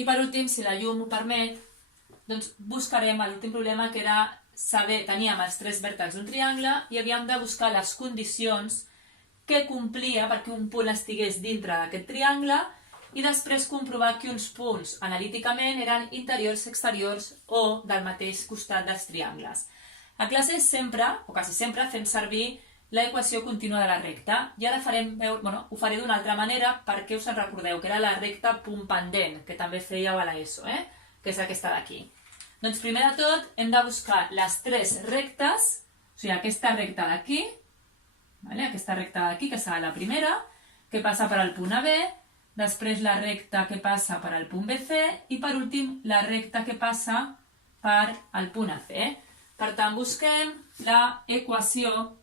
I per últim, si la llum ho permet, doncs buscarem l'últim problema, que era saber, teníem els 3 vèrtexs d'un triangle i havíem de buscar les condicions que complia perquè un punt estigués dintre d'aquest triangle i després comprovar que uns punts analíticament eren interiors, exteriors o del mateix costat dels triangles. A classe sempre, o quasi sempre, fem servir la equació contínua de la recta i ara ho faré d'una altra manera perquè us en recordeu, que era la recta punt pendent, que també fèieu a l'ESO, que és aquesta d'aquí. Doncs primer de tot hem de buscar les 3 rectes, o sigui, aquesta recta d'aquí, aquesta recta d'aquí, que serà la primera, que passa per al punt AB, després la recta que passa per al punt BC i per últim la recta que passa per al punt AC. Per tant, busquem l'equació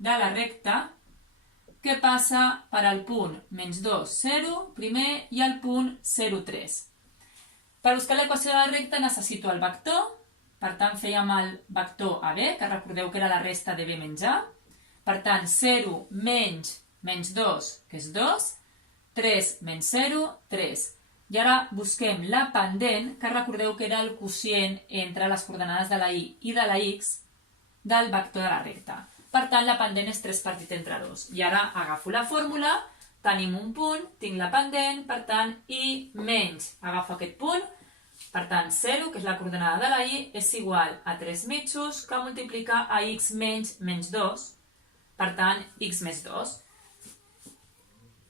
de la recta que passa per al punt -2, 0, primer, i al punt 0, 3. Per buscar l'equació de la recta necessito el vector, per tant fèiem el vector AB, que recordeu que era la resta de B menys A. Per tant, 0 menys -2, que és 2, 3 menys 0, 3. I ara busquem la pendent, que recordeu que era el quocient entre les coordenades de la y i de la x del vector de la recta. Per tant, la pendent és 3 partit entre 2. I ara agafo la fórmula, tenim un punt, tinc la pendent, per tant, y menys, agafo aquest punt, per tant, 0, que és la coordenada de la y, és igual a 3 mitjos, que multiplica a x menys 2, per tant, x més 2.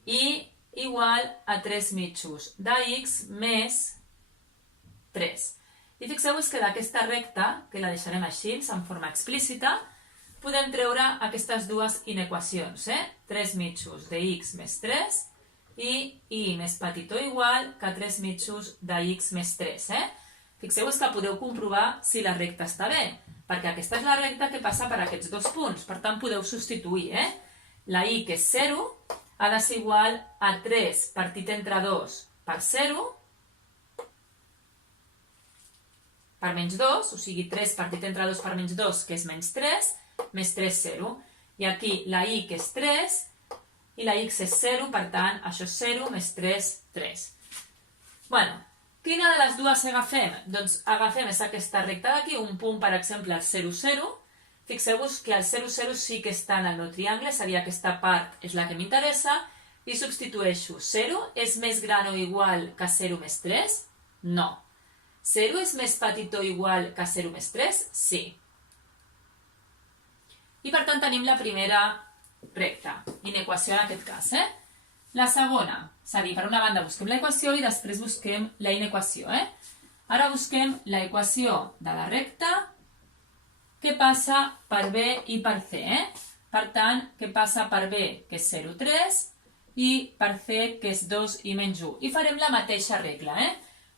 I igual a 3 mitjos de x més 3. I fixeu-vos que d'aquesta recta, que la deixarem així, en forma explícita, podem treure aquestes dues inequacions, 3 mitjos de x més 3 i y més petit o igual que 3 mitjos de x més 3. Fixeu-vos que podeu comprovar si la recta està bé, perquè aquesta és la recta que passa per aquests dos punts, per tant podeu substituir. La y, que és 0, ha de ser igual a 3 partit entre 2 per 0, per menys 2, o sigui 3 partit entre 2 per menys 2, que és menys 3, més 3, 0. I aquí la y, que és 3, i la x és 0, per tant, això és 0, més 3, 3. Bueno, quina de les dues agafem? Doncs agafem aquesta recta d'aquí, un punt, per exemple, el 0, 0. Fixeu-vos que el 0, 0 sí que està en el meu triangle, seria aquesta part és la que m'interessa, i substitueixo 0 és més gran o igual que 0 més 3? No. 0 és més petit o igual que 0 més 3? Sí. I per tant tenim la primera recta, inequació en aquest cas. La segona, és a dir, per una banda busquem l'equació i després busquem la inequació. Ara busquem l'equació de la recta que passa per B i per C. Per tant, que passa per B, que és 0, 3, i per C, que és 2 i menys 1. I farem la mateixa regla.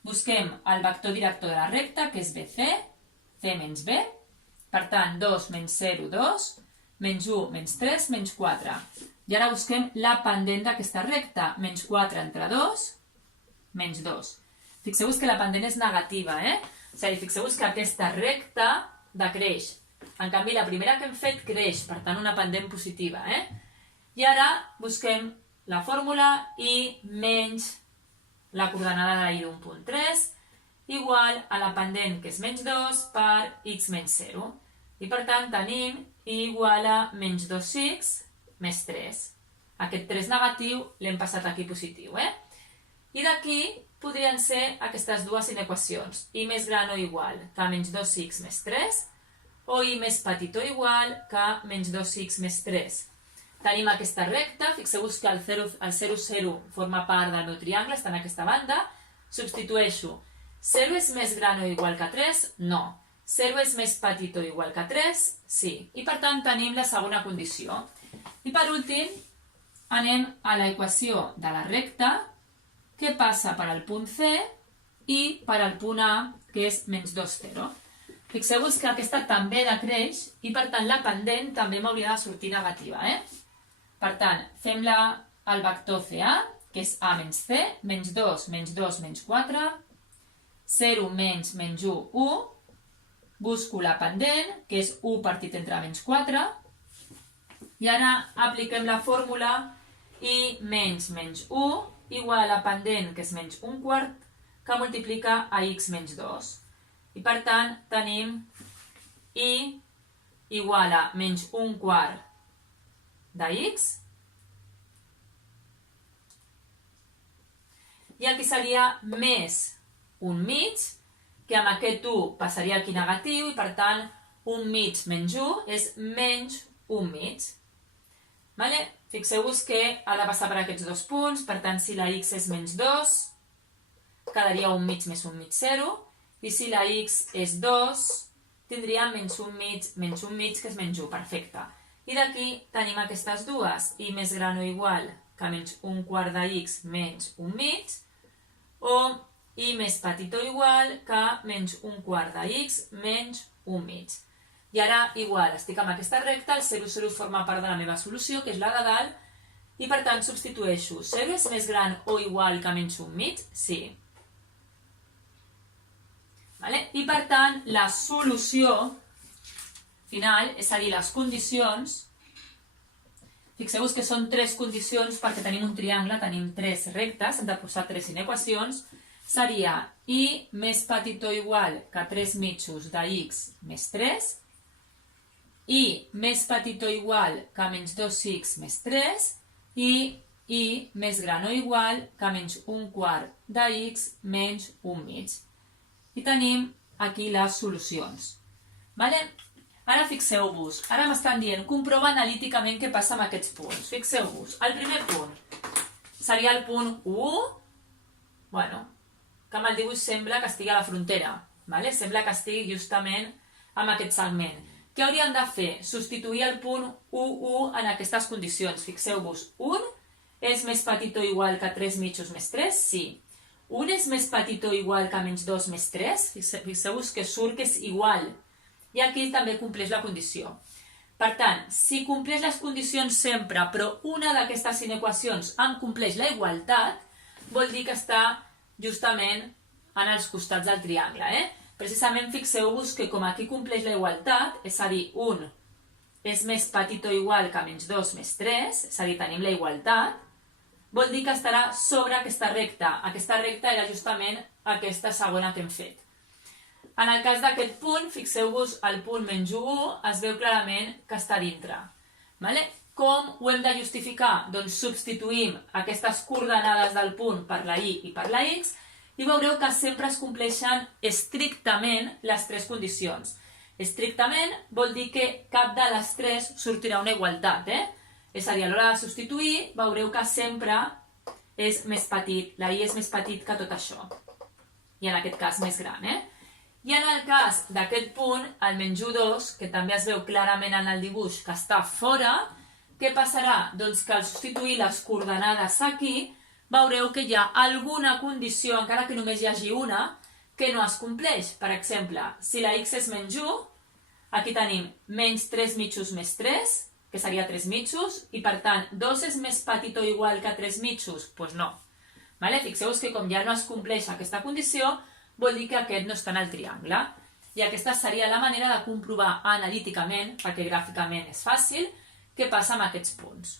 Busquem el vector director de la recta, que és BC, C menys B. Per tant, 2 menys 0, 2, menys 1, menys 3, menys 4. I ara busquem la pendent d'aquesta recta, menys 4 entre 2, menys 2. Fixeu-vos que la pendent és negativa, És a dir, fixeu-vos que aquesta recta decreix. En canvi, la primera que hem fet creix, per tant, una pendent positiva. I ara busquem la fórmula y menys la coordenada de la y d'un punt 3 igual a la pendent, que és menys 2, per x menys 0. I per tant, tenim y igual a menys 2x més 3. Aquest 3 negatiu l'hem passat aquí positiu. I d'aquí podrien ser aquestes dues inequacions. Y més gran o igual que menys 2x més 3 o y més petit o igual que menys 2x més 3. Tenim aquesta recta, fixeu-vos que el 0, 0 forma part del meu triangle, està en aquesta banda. Substitueixo. 0 és més gran o igual que 3? No. 0 és més petit o igual que 3? Sí. I per tant tenim la segona condició. I per últim anem a l'equació de la recta que passa per al punt C i per al punt A, que és menys 2, 0. Fixeu-vos que aquesta també decreix i per tant la pendent també m'hauria de sortir negativa. Per tant, fem el vector CA, que és A menys C, menys 2, menys 2, menys 4, 0 menys menys 1, 1. Busco la pendent, que és 1 partit entre menys 4. I ara apliquem la fórmula y menys menys 1 igual a la pendent, que és menys 1 quart, que multiplica a x menys 2. I per tant tenim y igual a menys 1/4 de x. I aquí seria més 1/2, que amb aquest 1 passaria aquí negatiu i per tant 1/2 menys 1 és menys 1/2. Vale? Fixeu-vos que ha de passar per aquests dos punts, per tant si la x és menys 2, quedaria 1/2 més 1/2 0, i si la x és 2, tindríem menys 1/2, que és menys 1, perfecte. I d'aquí tenim aquestes dues, i més gran o igual que menys 1/4 de x menys 1/2, o i més petit o igual que menys 1/4 de x menys 1/2. I ara, igual, estic amb aquesta recta, el 0, 0 forma part de la meva solució, que és la de dalt, i per tant substitueixo. 0 és més gran o igual que menys 1/2? Sí. Vale? I per tant, la solució final, és a dir, les condicions, fixeu-vos que són 3 condicions perquè tenim un triangle, tenim 3 rectes, hem de posar 3 inequacions, seria i més petit o igual que 3 mitjos de x més 3, i més petit o igual que menys 2x més 3, i més gran o igual que menys 1/4 de x menys 1/2. I tenim aquí les solucions. Vale? Ara fixeu-vos, ara m'estan dient, comprova analíticament què passa amb aquests punts. Fixeu-vos, el primer punt seria el punt 1, bueno, que amb el dibuix sembla que estigui a la frontera, vale? Sembla que estigui justament amb aquest segment. Què hauríem de fer? Substituir el punt 1 en aquestes condicions. Fixeu-vos, 1 és més petit o igual que 3 mitjos més 3? Sí. 1 és més petit o igual que menys 2 més 3? Fixeu-vos que surt que és igual. I aquí també compleix la condició. Per tant, si compleix les condicions sempre, però una d'aquestes inequacions em compleix la igualtat, vol dir que està justament en els costats del triangle. Precisament fixeu-vos que com aquí compleix la igualtat, és a dir, 1 és més petit o igual que menys 2 més 3, és a dir, tenim la igualtat, vol dir que estarà sobre aquesta recta. Aquesta recta era justament aquesta segona que hem fet. En el cas d'aquest punt, fixeu-vos, el punt menys 1 es veu clarament que està dintre. Com ho hem de justificar? Doncs substituïm aquestes coordenades del punt per la y i per la x i veureu que sempre es compleixen estrictament les 3 condicions. Estrictament vol dir que cap de les 3 sortirà una igualtat. És a dir, a l'hora de substituir, veureu que sempre és més petit, la y és més petit que tot això. I en aquest cas més gran. I en el cas d'aquest punt, el menys 1,2, que també es veu clarament en el dibuix que està fora, què passarà? Doncs que al substituir les coordenades aquí, veureu que hi ha alguna condició, encara que només hi hagi una, que no es compleix. Per exemple, si la x és menys 1, aquí tenim menys 3 mitjos més 3, que seria 3 mitjos, i per tant, 2 és més petit o igual que 3 mitjos? Doncs no. Fixeu-vos que com ja no es compleix aquesta condició, vol dir que aquest no està en el triangle. I aquesta seria la manera de comprovar analíticament, perquè gràficament és fàcil, què passa amb aquests punts.